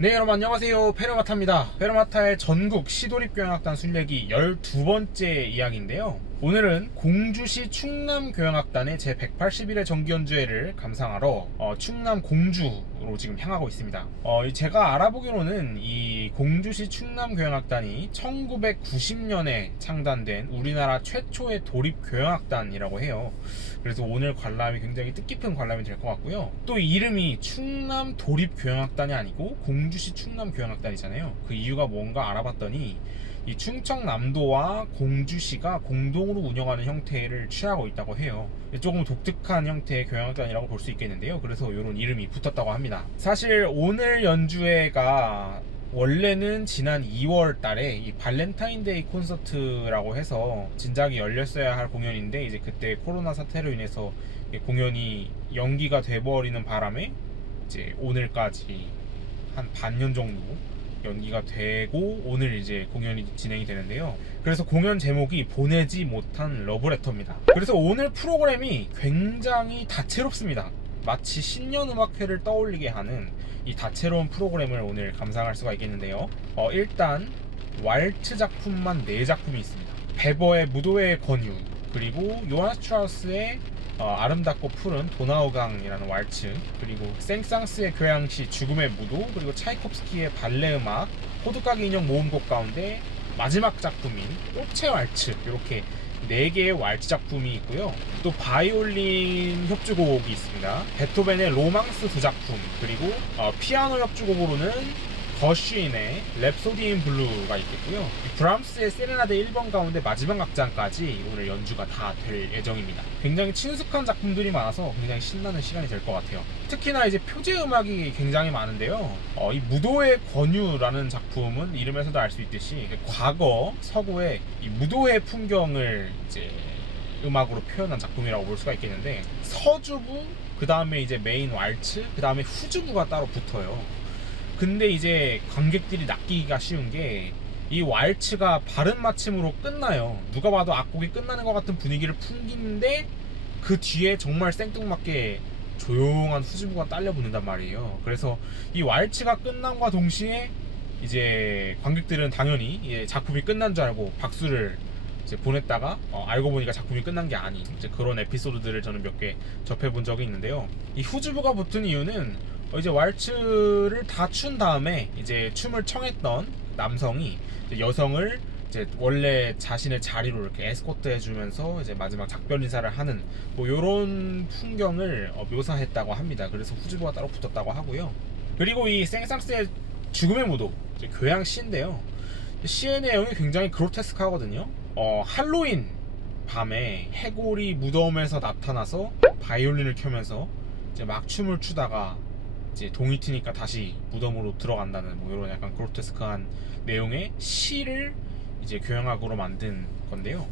네, 여러분 안녕하세요. 페르마타입니다. 페르마타의 전국 시도립교향악단 순례기 12번째 이야기인데요. 오늘은 공주시 충남교향악단의 제181회 정기연주회를 감상하러 충남 공주로 지금 향하고 있습니다. 제가 알아보기로는 이 공주시 충남교향악단이 1990년에 창단된 우리나라 최초의 도립교향악단이라고 해요. 그래서 오늘 관람이 굉장히 뜻깊은 관람이 될 것 같고요. 또 이름이 충남 도립교향악단이 아니고 공주시 충남교향악단이잖아요. 그 이유가 뭔가 알아봤더니 이 충청남도와 공주시가 공동으로 운영하는 형태를 취하고 있다고 해요. 조금 독특한 형태의 교향악단이라고 볼 수 있겠는데요. 그래서 이런 이름이 붙었다고 합니다. 사실 오늘 연주회가 원래는 지난 2월 달에 이 발렌타인데이 콘서트라고 해서 진작에 열렸어야 할 공연인데 이제 그때 코로나 사태로 인해서 공연이 연기가 돼버리는 바람에 이제 오늘까지 한 반년 정도 연기가 되고 오늘 이제 공연이 진행이 되는데요. 그래서 공연 제목이 보내지 못한 러브레터입니다. 그래서 오늘 프로그램이 굉장히 다채롭습니다. 마치 신년음악회를 떠올리게 하는 이 다채로운 프로그램을 오늘 감상할 수가 있겠는데요. 일단 왈츠 작품만 4작품이 있습니다. 베버의 무도회의 권유, 그리고 요한 스트라우스의 아름답고 푸른 도나우강이라는 왈츠, 그리고 생상스의 교향시 죽음의 무도, 그리고 차이콥스키의 발레 음악, 호두까기 인형 모음곡 가운데 마지막 작품인 꽃의 왈츠, 이렇게 4개의 왈츠 작품이 있고요. 또 바이올린 협주곡이 있습니다. 베토벤의 로망스 2작품, 그리고 피아노 협주곡으로는 거쉬인의 랩소디 인 블루가 있겠고요. 브람스의 세레나데 1번 가운데 마지막 악장까지 오늘 연주가 다 될 예정입니다. 굉장히 친숙한 작품들이 많아서 굉장히 신나는 시간이 될 것 같아요. 특히나 이제 표제 음악이 굉장히 많은데요. 이 무도의 권유라는 작품은 이름에서도 알 수 있듯이 과거 서구의 이 무도의 풍경을 이제 음악으로 표현한 작품이라고 볼 수가 있겠는데, 서주부, 그 다음에 이제 메인 왈츠, 그 다음에 후주부가 따로 붙어요. 근데 이제 관객들이 낚이기가 쉬운 게 이 왈츠가 바른 마침으로 끝나요. 누가 봐도 악곡이 끝나는 것 같은 분위기를 풍기는데 그 뒤에 정말 생뚱맞게 조용한 후지부가 딸려 붙는단 말이에요. 그래서 이 왈츠가 끝남과 동시에 이제 관객들은 당연히 작품이 끝난 줄 알고 박수를 이제 보냈다가 알고 보니까 작품이 끝난 게 아닌 이제 그런 에피소드들을 저는 몇 개 접해본 적이 있는데요. 이 후주부가 붙은 이유는 이제 왈츠를 다 춘 다음에 이제 춤을 청했던 남성이 이제 여성을 이제 원래 자신의 자리로 이렇게 에스코트 해주면서 이제 마지막 작별 인사를 하는 뭐 이런 풍경을 묘사했다고 합니다. 그래서 후주부가 따로 붙었다고 하고요. 그리고 이 생상스의 죽음의 무도, 이제 교향 시인데요. 시의 내용이 굉장히 그로테스크하거든요. 할로윈 밤에 해골이 무덤에서 나타나서 바이올린을 켜면서 이제 막 춤을 추다가 이제 동이 트니까 다시 무덤으로 들어간다는 뭐 이런 약간 그로테스크한 내용의 시를 이제 교향악으로 만든 건데요.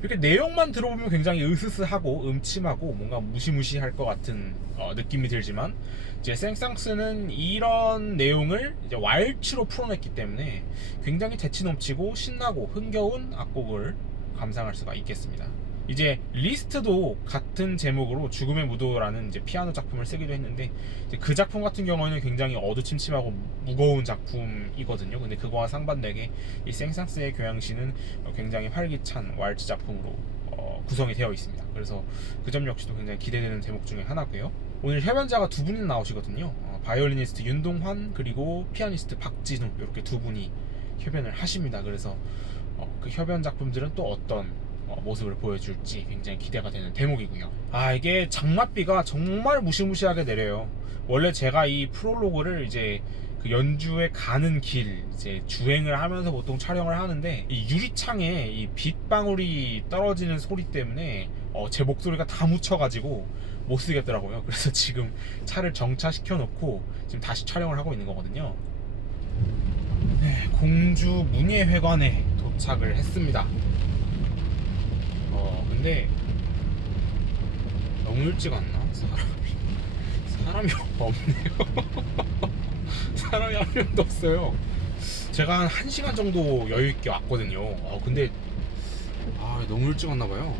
이렇게 내용만 들어보면 굉장히 으스스하고 음침하고 뭔가 무시무시할 것 같은 느낌이 들지만 이제 생상스는 이런 내용을 이제 왈츠로 풀어냈기 때문에 굉장히 재치 넘치고 신나고 흥겨운 악곡을 감상할 수가 있겠습니다. 이제 리스트도 같은 제목으로 죽음의 무도라는 이제 피아노 작품을 쓰기도 했는데 이제 그 작품 같은 경우에는 굉장히 어두침침하고 무거운 작품이거든요. 근데 그거와 상반되게 이 생상스의 교향시는 굉장히 활기찬 왈츠 작품으로 구성이 되어 있습니다. 그래서 그 점 역시도 굉장히 기대되는 대목 중에 하나고요. 오늘 협연자가 2분이나 나오시거든요. 바이올리니스트 윤동환, 그리고 피아니스트 박진우, 이렇게 2분이 협연을 하십니다. 그래서 그 협연 작품들은 또 어떤 모습을 보여줄지 굉장히 기대가 되는 대목이고요. 이게 장맛비가 정말 무시무시하게 내려요. 원래 제가 이 프롤로그를 이제 그 연주에 가는 길 이제 주행을 하면서 보통 촬영을 하는데 이 유리창에 이 빗방울이 떨어지는 소리 때문에 제 목소리가 다 묻혀가지고 못 쓰겠더라고요. 그래서 지금 차를 정차시켜 놓고 지금 다시 촬영을 하고 있는 거거든요. 네, 공주 문예회관에 도착을 했습니다. 근데 너무 일찍 왔나? 사람이 없네요. 사람이 한 명도 없어요. 제가 한 1시간 정도 여유있게 왔거든요. 근데 너무 일찍 왔나봐요.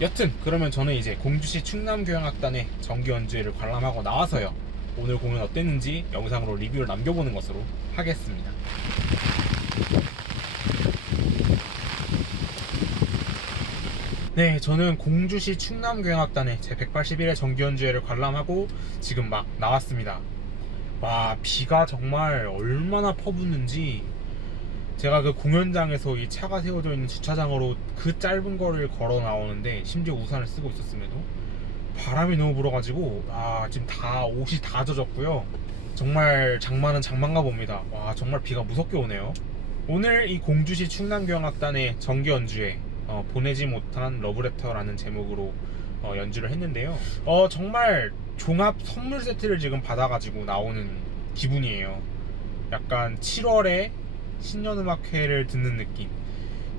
여튼 그러면 저는 이제 공주시 충남교향악단의 정기연주회를 관람하고 나와서요, 오늘 공연 어땠는지 영상으로 리뷰를 남겨보는 것으로 하겠습니다. 네, 저는 공주시 충남교향악단의 제 181회 정기연주회를 관람하고 지금 막 나왔습니다. 와, 비가 정말 얼마나 퍼붓는지. 제가 그 공연장에서 이 차가 세워져 있는 주차장으로 그 짧은 거리를 걸어 나오는데, 심지어 우산을 쓰고 있었음에도 바람이 너무 불어가지고 지금 다 옷이 다 젖었고요. 정말 장마는 장마인가 봅니다. 와, 정말 비가 무섭게 오네요. 오늘 이 공주시 충남교향악단의 정기 연주회, 보내지 못한 러브레터라는 제목으로 연주를 했는데요. 정말 종합 선물 세트를 지금 받아가지고 나오는 기분이에요. 약간 7월에 신년음악회를 듣는 느낌.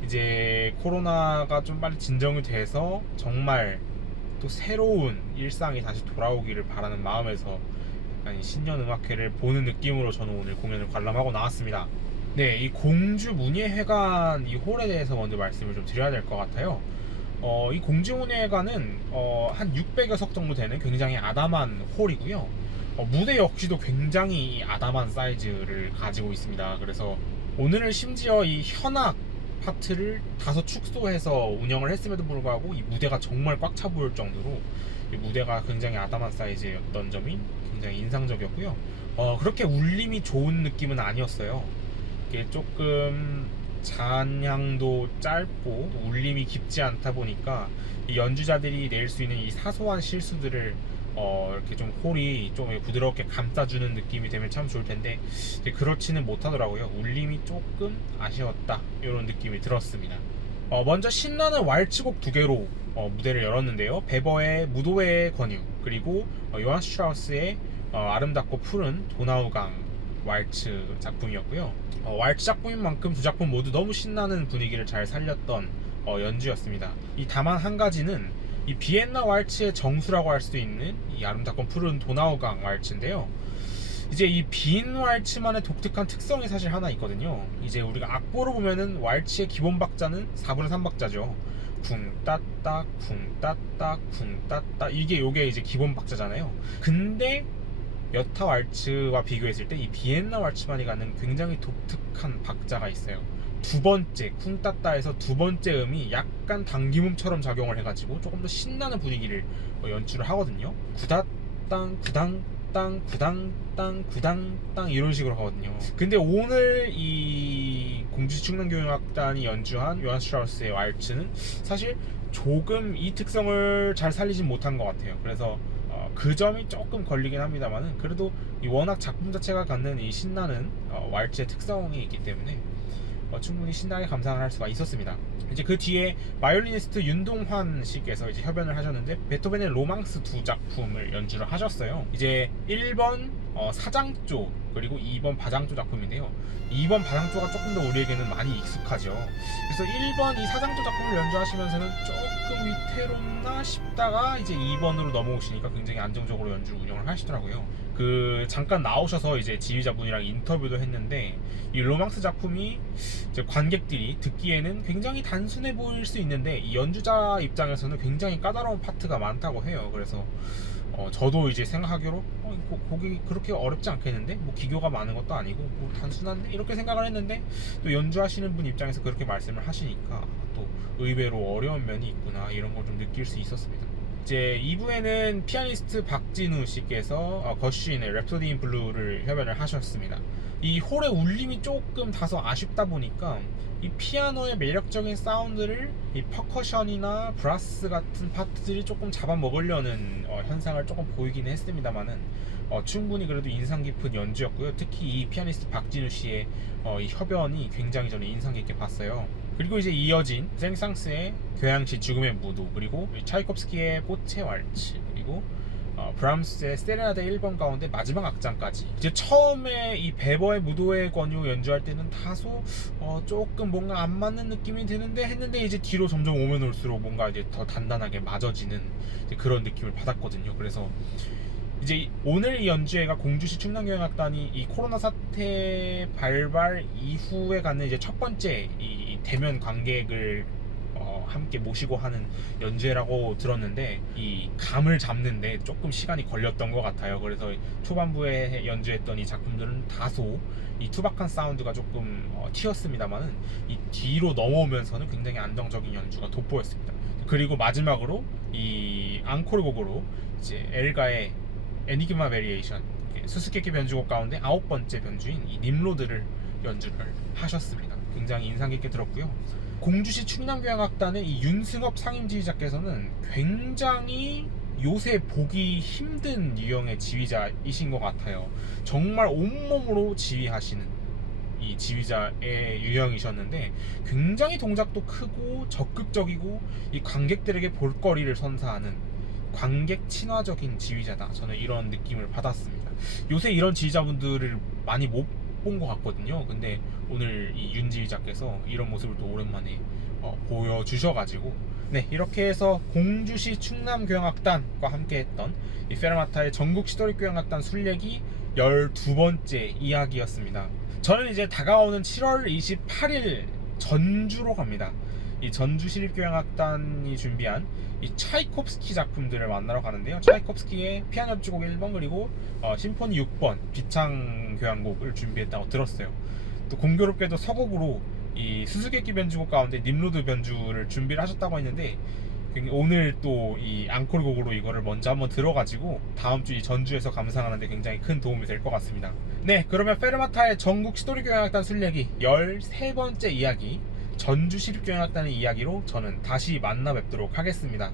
이제 코로나가 좀 빨리 진정이 돼서 정말 또 새로운 일상이 다시 돌아오기를 바라는 마음에서 약간 신년음악회를 보는 느낌으로 저는 오늘 공연을 관람하고 나왔습니다. 네, 이 공주문예회관 이 홀에 대해서 먼저 말씀을 좀 드려야 될 것 같아요. 이 공주문예회관은 한 600여 석 정도 되는 굉장히 아담한 홀이고요. 무대 역시도 굉장히 아담한 사이즈를 가지고 있습니다. 그래서 오늘은 심지어 이 현악 파트를 다소 축소해서 운영을 했음에도 불구하고 이 무대가 정말 꽉 차 보일 정도로 이 무대가 굉장히 아담한 사이즈였던 점이 굉장히 인상적이었고요. 그렇게 울림이 좋은 느낌은 아니었어요. 이게 조금 잔향도 짧고 울림이 깊지 않다 보니까 이 연주자들이 낼 수 있는 이 사소한 실수들을 이렇게 좀 홀이 좀 부드럽게 감싸주는 느낌이 되면 참 좋을 텐데 그렇지는 못하더라고요. 울림이 조금 아쉬웠다, 이런 느낌이 들었습니다. 먼저 신나는 왈츠곡 두 개로 무대를 열었는데요. 베버의 무도회의 권유, 그리고 요한 슈트라우스의 아름답고 푸른 도나우강 왈츠 작품이었고요. 왈츠 작품인 만큼 두 작품 모두 너무 신나는 분위기를 잘 살렸던 연주였습니다. 다만 한 가지는 이 비엔나 왈츠의 정수라고 할 수도 있는 이 아름답고 푸른 도나우강 왈츠인데요. 이제 이 빈 왈츠만의 독특한 특성이 사실 하나 있거든요. 이제 우리가 악보로 보면은 왈츠의 기본 박자는 4분의 3박자죠. 쿵 따따 쿵 따따 쿵 따따, 요게 이제 기본 박자잖아요. 근데 여타 왈츠와 비교했을 때 이 비엔나 왈츠만이 갖는 굉장히 독특한 박자가 있어요. 두 번째 쿵따따에서 두 번째 음이 약간 당김음처럼 작용을 해가지고 조금 더 신나는 분위기를 연출을 하거든요. 구다땅 구당땅 구당땅 구당땅 이런 식으로 하거든요. 근데 오늘 이 공주시 충남교향악단이 연주한 요한 슈트라우스의 왈츠는 사실 조금 이 특성을 잘 살리진 못한 것 같아요. 그래서 그 점이 조금 걸리긴 합니다만은, 그래도 이 워낙 작품 자체가 갖는 이 신나는 왈츠의 특성이 있기 때문에 충분히 신나게 감상을 할 수가 있었습니다. 이제 그 뒤에 바이올리니스트 윤동환 씨께서 이제 협연을 하셨는데 베토벤의 로망스 두 작품을 연주를 하셨어요. 이제 1번 사장조 그리고 2번 바장조 작품인데요. 2번 바장조가 조금 더 우리에게는 많이 익숙하죠. 그래서 1번 이 사장조 작품을 연주하시면서는 조금 위태롭나 싶다가 이제 2번으로 넘어오시니까 굉장히 안정적으로 연주를 운영을 하시더라고요. 잠깐 나오셔서 이제 지휘자분이랑 인터뷰도 했는데, 이 로망스 작품이 이제 관객들이 듣기에는 굉장히 단순해 보일 수 있는데 이 연주자 입장에서는 굉장히 까다로운 파트가 많다고 해요. 그래서 저도 이제 생각하기로 곡이 그렇게 어렵지 않겠는데, 뭐 기교가 많은 것도 아니고 뭐 단순한데, 이렇게 생각을 했는데 또 연주하시는 분 입장에서 그렇게 말씀을 하시니까 또 의외로 어려운 면이 있구나, 이런 걸 좀 느낄 수 있었습니다. 이제 2부에는 피아니스트 박진우 씨께서 거쉬인의 랩소디 인 블루를 협연을 하셨습니다. 이 홀의 울림이 조금 다소 아쉽다 보니까 이 피아노의 매력적인 사운드를 이 퍼커션이나 브라스 같은 파트들이 조금 잡아먹으려는 현상을 조금 보이긴 했습니다만은 충분히 그래도 인상 깊은 연주였고요. 특히 이 피아니스트 박진우 씨의 이 협연이 굉장히 저는 인상 깊게 봤어요. 그리고 이제 이어진 생상스의 교향시 죽음의 무도, 그리고 차이콥스키의 포체 왈츠, 그리고 브람스의 세레나데 1번 가운데 마지막 악장까지, 이제 처음에 이 베버의 무도회 권유 연주할 때는 다소 조금 뭔가 안 맞는 느낌이 드는데 했는데, 이제 뒤로 점점 오면 올수록 뭔가 이제 더 단단하게 맞아지는 그런 느낌을 받았거든요. 그래서 이제 오늘 이 연주회가 공주시 충남교향악단이 이 코로나 사태 발발 이후에 갖는 이제 첫 번째 이 대면 관객을 함께 모시고 하는 연주회라고 들었는데 이 감을 잡는데 조금 시간이 걸렸던 것 같아요. 그래서 초반부에 연주했던 이 작품들은 다소 이 투박한 사운드가 조금 튀었습니다만은 이 뒤로 넘어오면서는 굉장히 안정적인 연주가 돋보였습니다. 그리고 마지막으로 이 앙코르 곡으로 이제 엘가의 애니그마 베리에이션, 수수께끼 변주곡 가운데 9번째 변주인 이 님로드를 연주를 하셨습니다. 굉장히 인상 깊게 들었고요. 공주시 충남교향악단의 이 윤승업 상임지휘자께서는 굉장히 요새 보기 힘든 유형의 지휘자이신 것 같아요. 정말 온몸으로 지휘하시는 이 지휘자의 유형이셨는데 굉장히 동작도 크고 적극적이고 이 관객들에게 볼거리를 선사하는 관객 친화적인 지휘자다. 저는 이런 느낌을 받았습니다. 요새 이런 지휘자분들을 많이 못 본 것 같거든요. 근데 오늘 이 윤 지휘자께서 이런 모습을 또 오랜만에 보여주셔가지고 네, 이렇게 해서 공주시 충남교향악단과 함께했던 이 페르마타의 전국 시도리교향악단 순례기 12번째 이야기였습니다. 저는 이제 다가오는 7월 28일 전주로 갑니다. 이 전주시립교향악단이 준비한 이 차이콥스키 작품들을 만나러 가는데요. 차이콥스키의 피아노 협주곡 1번 그리고 심포니 6번 비창교향곡을 준비했다고 들었어요. 또 공교롭게도 서곡으로 이 수수께끼 변주곡 가운데 님로드 변주를 준비를 하셨다고 했는데 오늘 또 이 앙코르 곡으로 이거를 먼저 한번 들어가지고 다음 주 이 전주에서 감상하는데 굉장히 큰 도움이 될 것 같습니다. 네, 그러면 페르마타의 전국 시도리교향악단 순례기 13번째 이야기 전주시립교향악단의 이야기로 저는 다시 만나 뵙도록 하겠습니다.